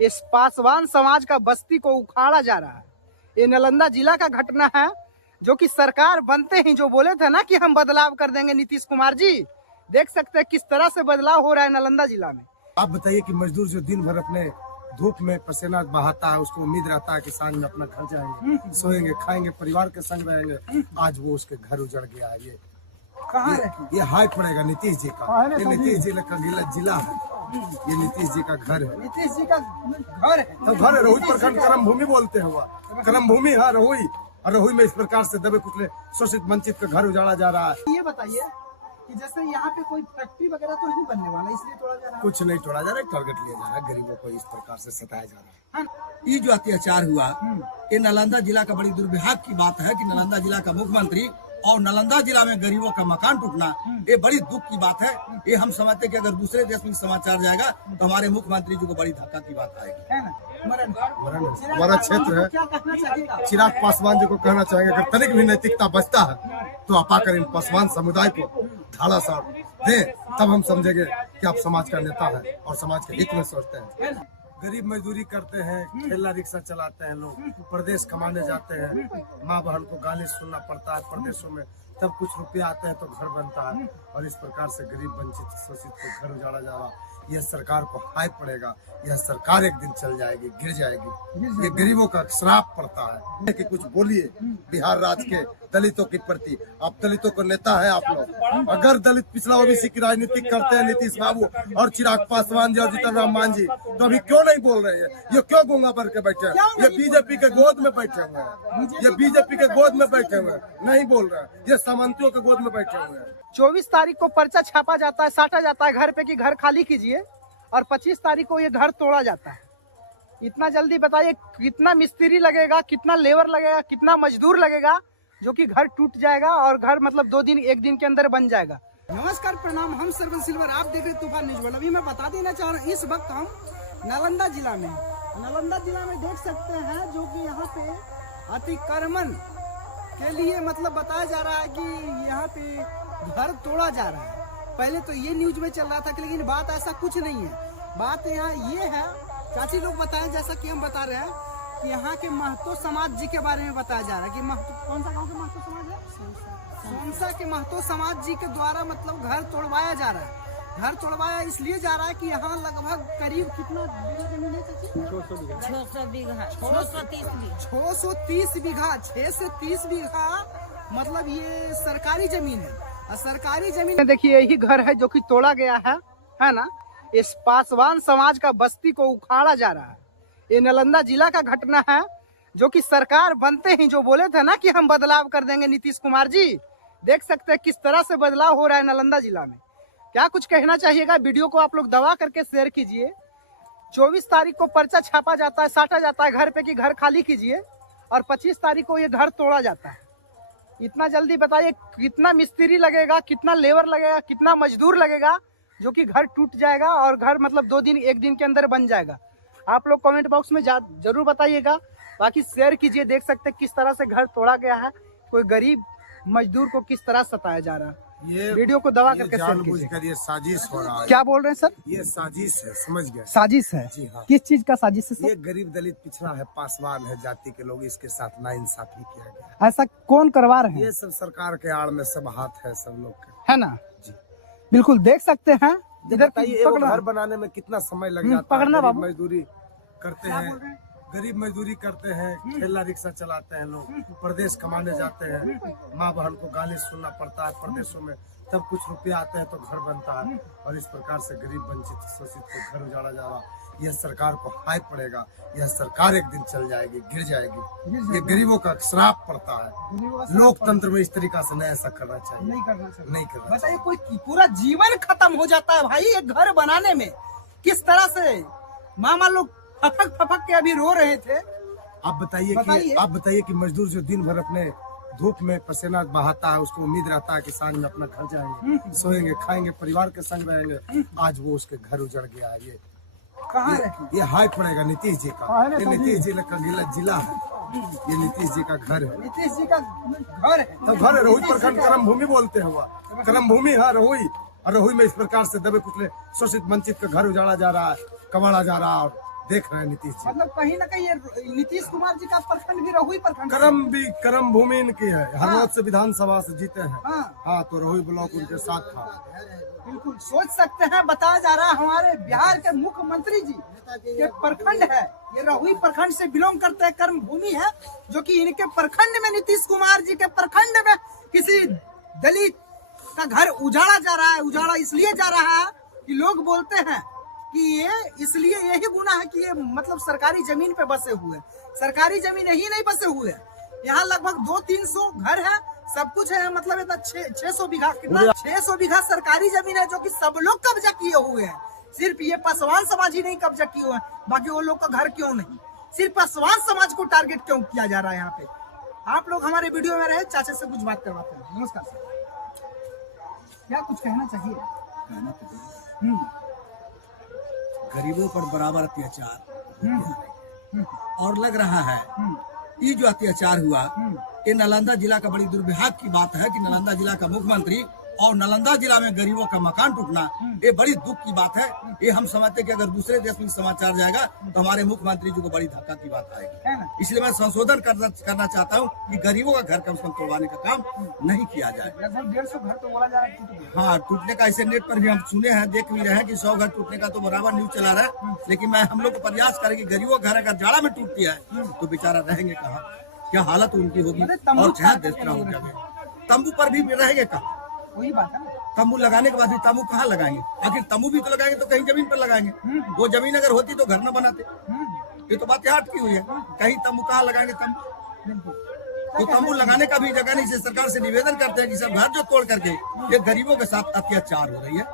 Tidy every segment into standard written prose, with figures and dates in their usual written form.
इस पासवान समाज का बस्ती को उखाड़ा जा रहा है। ये नालंदा जिला का घटना है, जो कि सरकार बनते ही जो बोले थे ना कि हम बदलाव कर देंगे नीतीश कुमार जी, देख सकते हैं किस तरह से बदलाव हो रहा है नालंदा जिला में। आप बताइए कि मजदूर जो दिन भर अपने धूप में पसीना बहाता है, उसको उम्मीद रहता है कि सांझ में अपना घर जाएंगे, सोएंगे, खाएंगे, परिवार के संग रहेंगे। आज वो उसके घर उजड़ गया है। ये कहाँ ये हाय पड़ेगा नीतीश जी का। ये नीतीश जी का जिला है, ये नीतीश जी का घर है। नीतीश जी का घर है, तो घर है रोहित प्रखंड कर्म भूमि बोलते हैं। हुआ कर्म भूमि है रोही, और रोही में इस प्रकार से दबे कुचले शोषित वंचित का घर उजाड़ा जा रहा है। ये बताइए कि जैसे यहाँ पे कोई फैक्ट्री वगैरह तो नहीं बनने वाला, इसलिए तोड़ा जा रहा है? कुछ नहीं तोड़ा जा रहा है, टारगेट लिया जा रहा है, गरीबों को इस प्रकार से सताया जा रहा है। ये जो अत्याचार हुआ, ये नालंदा जिला का बड़ी दुर्भाग्य की बात है कि नालंदा जिला का मुख्यमंत्री और नालंदा जिला में गरीबों का मकान टूटना, ये बड़ी दुख की बात है। ये हम समझते हैं कि अगर दूसरे देश में समाचार जाएगा तो हमारे मुख्यमंत्री जी को बड़ी धक्का की बात आएगी। है ना? हमारा क्षेत्र है, क्या कहना चाहिएगा? चिराग पासवान जी को कहना चाहेंगे, अगर तनिक भी नैतिकता बचता है तो आप आकर इन पासवान समुदाय को ढाला सा दे, तब हम समझेंगे कि आप समाज का नेता है और समाज के हित में सोचते हैं। गरीब मजदूरी करते हैं, ठेला रिक्शा चलाते हैं, लोग प्रदेश कमाने जाते हैं, माँ बहन को गाली सुनना पड़ता है प्रदेशों में, तब कुछ रुपया आते हैं तो घर बनता है, और इस प्रकार से गरीब वंचित शोषित को घर उजाड़ा जा रहा। यह सरकार को हाय पड़ेगा, यह सरकार एक दिन चल जाएगी, गिर जाएगी। ये गरीबों का श्राप पड़ता है कि कुछ बोलिए बिहार राज्य के दलितों के प्रति। आप दलितों को नेता है आप लोग, अगर दलित पिछड़ा ओबीसी की राजनीति करते हैं नीतीश बाबू और चिराग पासवान जी और जीतन राम मांझी, तो अभी क्यों नहीं बोल रहे हैं? ये क्यों गूंगा भर के बैठे हैं? ये बीजेपी के गोद में बैठे हुए हैं, ये बीजेपी के गोद में बैठे हुए हैं, नहीं बोल रहे हैं। ये सामंतियों के गोद में बैठे हुए हैं। 24 तारीख को पर्चा छापा जाता है, साटा जाता है घर पे कि घर खाली कीजिए, और 25 तारीख को ये घर तोड़ा जाता है। इतना जल्दी बताइए कितना मिस्त्री लगेगा, कितना लेबर लगेगा, कितना मजदूर लगेगा, जो कि घर टूट जाएगा और घर मतलब 2 दिन 1 दिन के अंदर बन जाएगा। नमस्कार, प्रणाम, हम सरवन सिल्वर, आप देख रहे तूफान न्यूज। अभी मैं बता देना चाह रहा हूँ, इस वक्त हम नालंदा जिला में हैं। नालंदा जिला में देख सकते हैं जो कि यहाँ पे अतिक्रमण के लिए मतलब बताया जा रहा है कि यहाँ पे घर तोड़ा जा रहा है। पहले तो ये न्यूज में चल रहा था, लेकिन बात ऐसा कुछ नहीं है। बात यहाँ ये है, चाची लोग बताएं, जैसा कि हम बता रहे हैं कि यहाँ के महतो समाज जी के बारे में बताया जा रहा है कि कौन सा गांव के महतो समाज है? सोनसा के महतो समाज जी के द्वारा मतलब घर तोड़वाया जा रहा है। घर तोड़वाया इसलिए जा रहा है कि यहाँ लगभग करीब कितना जमीन है? 630 बीघा। 6 से 30 बीघा मतलब ये सरकारी जमीन है। और सरकारी जमीन में देखिए यही घर है जो कि तोड़ा गया है ना? इस पासवान समाज का बस्ती को उखाड़ा जा रहा है। ये नालंदा जिला का घटना है, जो कि सरकार बनते ही जो बोले थे ना कि हम बदलाव कर देंगे नीतीश कुमार जी, देख सकते हैं किस तरह से बदलाव हो रहा है नालंदा जिला में। क्या कुछ कहना चाहिएगा? वीडियो को आप लोग दबा करके शेयर कीजिए। 24 तारीख को पर्चा छापा जाता है, साटा जाता है घर पे कि घर खाली कीजिए, और 25 तारीख को ये घर तोड़ा जाता है। इतना जल्दी बताइए कितना मिस्त्री लगेगा, कितना लेबर लगेगा, कितना मजदूर लगेगा, जो कि घर टूट जाएगा और घर मतलब 2 दिन 1 दिन के अंदर बन जाएगा। आप लोग कमेंट बॉक्स में जरूर बताइएगा। बाकी शेयर कीजिए। देख सकते हैं किस तरह से घर तोड़ा गया है, कोई गरीब मजदूर को किस तरह सताया जा रहा है। ये वीडियो को दबा करके शेयर जानबूझ कीजिए। कर ये साजिश हो रहा है। क्या बोल रहे हैं सर? ये साजिश है, समझ गए? साजिश है? जी हाँ। किस चीज का साजिश है ये सर? गरीब दलित पिछड़ा है, पासवान है जाति के लोग, इसके साथ नाइंसाफी किया गया। ऐसा कौन करवा रहे हैं? ये सब सरकार के आड़ में सब हाथ है सब लोग के, है ना? जी बिल्कुल देख सकते हैं। इधर बताइए एगो घर बनाने में कितना समय लग जाता है। पकड़ना गरीब बाबू। मजदूरी करते हैं, गरीब मजदूरी करते हैं, ठेला रिक्शा चलाते हैं, लोग प्रदेश कमाने जाते हैं, माँ बहन को गाली सुनना पड़ता है प्रदेशों में, तब कुछ रुपया आते हैं तो घर बनता है, और इस प्रकार से गरीब वंचित शोषित को घर उजाड़ा जा रहा। यह सरकार को हाय पड़ेगा, यह सरकार एक दिन चल जाएगी, गिर जाएगी। ये गरीबों का श्राप पड़ता है। लोकतंत्र में इस तरीका से नहीं ऐसा करना चाहिए, नहीं करना चाहिए। नहीं करना बताइए चाहिए। कोई पूरा जीवन खत्म हो जाता है भाई एक घर बनाने में। किस तरह से मामा लोग फपक के अभी रो रहे थे। आप बताइए कि मजदूर जो दिन भर अपने धूप में पसीना बहाता है, उसको उम्मीद रहता है कि सांझ में अपना घर जाएंगे, सोएंगे, खाएंगे, परिवार के संग रहेंगे। आज वो उसके घर उजड़ गया है। ये कहाँ है? ये हाय पड़ेगा नीतीश जी का। ये नीतीश जी का जिला है, ये नीतीश जी का घर है। नीतीश जी का घर है, तो घर है रोहित प्रखंड कर्म भूमि बोलते हैं। हुआ कर्म भूमि है रोही, और रोही में इस प्रकार से दबे कुचले शोषित वंचित का घर उजाड़ा जा रहा है, कबाड़ा जा रहा है, और देख रहे हैं नीतीश जी। मतलब कहीं ना कहीं ये नीतीश कुमार जी का प्रखंड भी रहुई प्रखंड से। कर्म भूमि इनकी है। हरनौत से विधानसभा से जीते हैं। हाँ तो रोही ब्लॉक उनके साथ था। बिल्कुल सोच सकते हैं, बताया जा रहा है हमारे बिहार के मुख्यमंत्री जी के प्रखंड है, ये रहुई प्रखंड से बिलोंग करते हैं, कर्म भूमि है, जो कि इनके प्रखंड में नीतीश कुमार जी के प्रखंड में किसी दलित का घर उजाड़ा जा रहा है। उजाड़ा इसलिए जा रहा है कि लोग बोलते हैं कि ये इसलिए यही गुना है कि ये मतलब सरकारी जमीन पे बसे हुए, सरकारी जमीन यही नहीं बसे हुए, यहाँ लगभग 200-300 घर है, सब कुछ है, मतलब इतना 600 बीघा, कितना 600 बीघा सरकारी जमीन है जो कि सब लोग कब्जा किए हुए हैं। सिर्फ ये पासवान समाज ही नहीं कब्जा किए हुए हैं, बाकी वो लोग का घर क्यों नहीं, सिर्फ पासवान समाज को टारगेट क्यों किया जा रहा है यहाँ पे। आप लोग हमारे वीडियो में रहे, चाचा से कुछ बात करवाते हैं। नमस्कार सर, क्या कुछ कहना चाहिए? कहना तो चाहिए। गरीबों पर बराबर अत्याचार और लग रहा है ये जो अत्याचार हुआ, ये नालंदा जिला का बड़ी दुर्भाग्य की बात है कि नालंदा जिला का मुख्यमंत्री और नालंदा जिला में गरीबों का मकान टूटना, ये बड़ी दुख की बात है। ये हम समझते कि अगर दूसरे देश में समाचार जाएगा तो हमारे मुख्यमंत्री जी को बड़ी धक्का की बात आएगी। इसलिए मैं संशोधन करना चाहता हूँ कि गरीबों का घर कम से कम तोड़वाने का काम नहीं किया जाए। लगभग 150 घर तो बोला जा रहा है। हाँ, टूटने का ऐसे नेट पर भी हम सुने हैं, देख भी रहे हैं कि 100 घर टूटने का तो बराबर न्यूज चला रहा है। लेकिन मैं हम लोग को प्रयास करें कि गरीबों का घर अगर जाड़ा में टूटती है तो बेचारा रहेंगे कहाँ, क्या हालत उनकी होगी। और चाहे देश तरह हो जाए, तंबू पर भी रहेंगे कहाँ, वही बात है। तंबू लगाने के बाद भी तंबू कहाँ लगाएंगे? आखिर तंबू भी तो लगाएंगे तो कहीं जमीन पर लगाएंगे। वो जमीन अगर होती तो घर न बनाते। ये तो बात यहाँ अटकी हुई है, कहीं तंबू कहाँ लगाएंगे? तंबू तो तंबू लगाने का भी जगह नहीं से सरकार से निवेदन करते हैं कि सब घर जो तोड़ करके ये गरीबों के साथ अत्याचार हो रही है।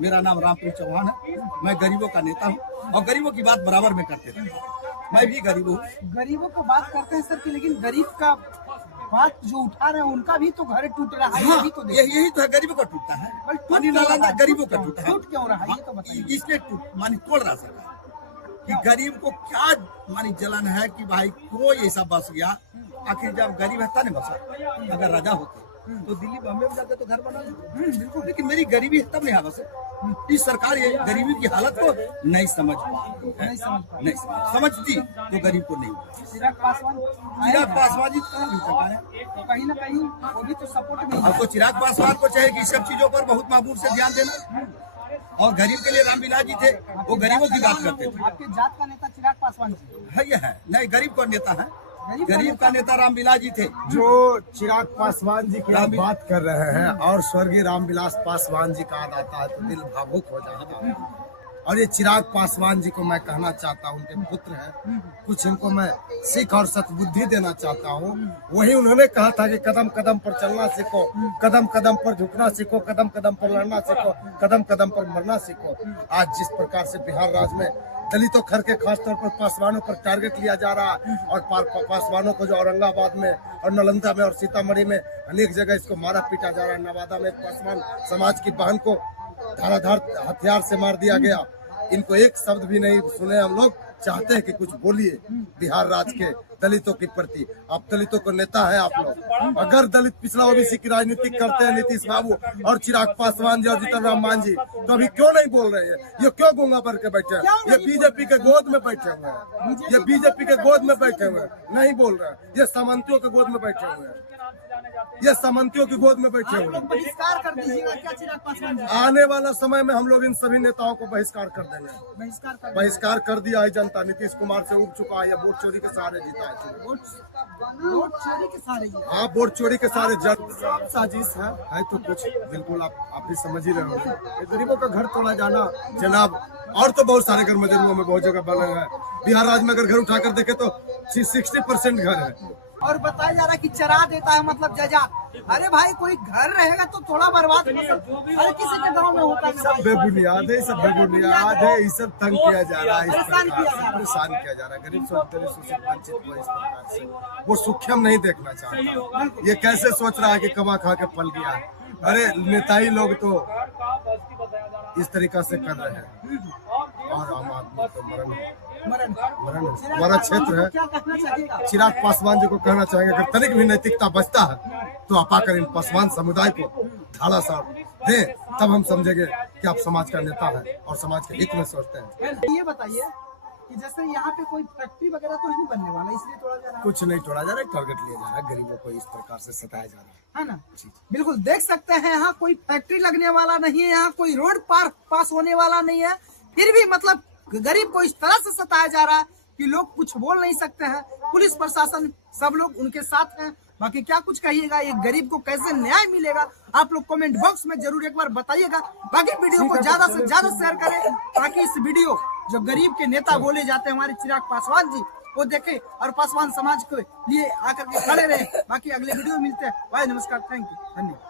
मेरा नाम रामप्रीत चौहान है, मैं गरीबों का नेता हूँ और गरीबों की बात बराबर में करते थे। मैं भी गरीब हूँ। गरीबों को बात करते हैं सर की, लेकिन गरीब का बात जो उठा रहे हैं उनका भी तो घर टूट रहा है। हाँ, तो यही तो है, गरीबों का टूटता है। नालंदा गरीबों का टूटा है। टूट क्यों रहा है ये तो बताइए। इसलिए मानी तोड़ रहा सरकार कि गरीब को क्या मानी जलन है कि भाई क्यों ये सब बस गया। आखिर जब गरीब है तब बसा, अगर राजा होते तो दिल्ली बॉम्बे में जाते तो घर बना लेते। बिल्कुल, लेकिन मेरी गरीबी है तब नहीं यहाँ बसे। इस सरकार ये गरीबी की हालत को नहीं समझ नहीं समझती तो गरीब को नहीं। चिराग पासवान जी कहाँ भी तक आए, तो कहीं ना कहीं वो भी तो सपोर्ट में आपको चिराग पासवान को चाहिए कि सब चीजों पर बहुत महबूब से ध्यान देना। और गरीब के लिए रामविलास जी थे, वो गरीबों की बात करते थे। आपके जात का नेता चिराग पासवान जी है, ये है नहीं, गरीब का नेता है, गरीब का नेता रामविलास जी थे। जो चिराग पासवान जी की आप बात कर रहे हैं और स्वर्गीय रामविलास पासवान जी का याद आता है तो दिल भावुक हो जाता है। और ये चिराग पासवान जी को मैं कहना चाहता हूँ, उनके पुत्र हैं, कुछ इनको मैं सीख और सद्बुद्धि देना चाहता हूँ। वही उन्होंने कहा था कि कदम कदम पर चलना सीखो, कदम कदम पर झुकना सीखो, कदम कदम पर लड़ना सीखो, कदम कदम पर मरना सीखो। आज जिस प्रकार से बिहार राज्य में दलितों खर के खासतौर पर पासवानों पर टारगेट लिया जा रहा है और पासवानों को जो औरंगाबाद में और नालंदा में और सीतामढ़ी में अनेक जगह इसको मारा पीटा जा रहा है। नवादा में पासवान समाज की बहन को धाराधार हथियार से मार दिया गया। इनको एक शब्द भी नहीं सुने हम लोग। चाहते हैं कि कुछ बोलिए बिहार राज्य के दलितों के प्रति। आप दलितों को नेता है आप लोग। अगर दलित पिछड़ा ओबीसी की राजनीति करते हैं नीतीश बाबू और चिराग पासवान जी और जीतन राम मांझी, तो अभी क्यों नहीं बोल रहे हैं? ये क्यों गूंगा भर के बैठे हैं? ये बीजेपी के गोद में बैठे हुए हैं, ये बीजेपी के गोद में बैठे हुए हैं, नहीं बोल रहे हैं। ये सामंतियों के गोद में बैठे हुए हैं, ये सामंतियों की गोद में बैठे हुए हैं। बहिष्कार कर दीजिएगा क्या चिराग पासवान जी? आने वाला समय में हम लोग इन सभी नेताओं को बहिष्कार कर देंगे। बहिष्कार कर दिया है जनता। नीतीश कुमार से उब चुका है, या वोट चोरी के सहारे जीता है। वोट चोरी के सहारे ही। हाँ, वोट चोरी के सहारे साजिश है तो कुछ बिल्कुल आप भी समझ ही रहे होंगे। गरीबों का घर तोड़ा जाना जनाब, और तो बहुत सारे घर मजदूरों में बहुत जगह बने हैं। बिहार राज्य में अगर घर उठाकर देखे तो 60% घर है। और बताया जा रहा है कि चरा देता है, मतलब जजा। अरे भाई, कोई घर रहेगा तो थोड़ा बर्बाद हर किसी के गांव में होता है। सब बेबुनियाद है, सब बेबुनियाद है। ये सब तंग किया जा रहा है, परेशान किया जा रहा है। गरीब शोषित वंचित को इस प्रकार से वो सूक्ष्म नहीं देखना चाहता। ये कैसे सोच रहा है कि कमा खा के पल गया है? अरे नेता ही लोग तो इस तरीका से कर रहे हैं और आम आदमी तो मरण हमारा क्षेत्र है। चिराग पासवान जी को कहना चाहेंगे, अगर तनिक भी नैतिकता बचता है तो आप आकर इन पासवान समुदाय को ढाला साड़ दें, तब हम समझेंगे कि आप समाज का नेता है और समाज के हित में सोचते हैं। ये बताइए कि जैसे यहाँ पे कोई फैक्ट्री वगैरह तो नहीं बनने वाला, इसलिए तोड़ा जा रहा है? कुछ नहीं तोड़ा जा रहा है, टारगेट लिया जा रहा है, गरीबों को इस प्रकार से सताया जा रहा है ना? जी। बिल्कुल देख सकते हैं यहाँ कोई फैक्ट्री लगने वाला नहीं है, यहाँ कोई रोड पास होने वाला नहीं है, फिर भी मतलब गरीब को इस तरह से सताया जा रहा है कि लोग कुछ बोल नहीं सकते हैं। पुलिस प्रशासन सब लोग उनके साथ हैं। बाकी क्या कुछ कहिएगा, ये गरीब को कैसे न्याय मिलेगा, आप लोग कमेंट बॉक्स में जरूर एक बार बताइएगा। बाकी वीडियो को ज्यादा से ज्यादा शेयर करें ताकि इस वीडियो जो गरीब के नेता बोले जाते हैं हमारे चिराग पासवान जी, वो देखे और पासवान समाज के लिए आकर के खड़े रहे। बाकी अगले वीडियो में मिलते हैं। बाय, नमस्कार, थैंक यू, धन्यवाद।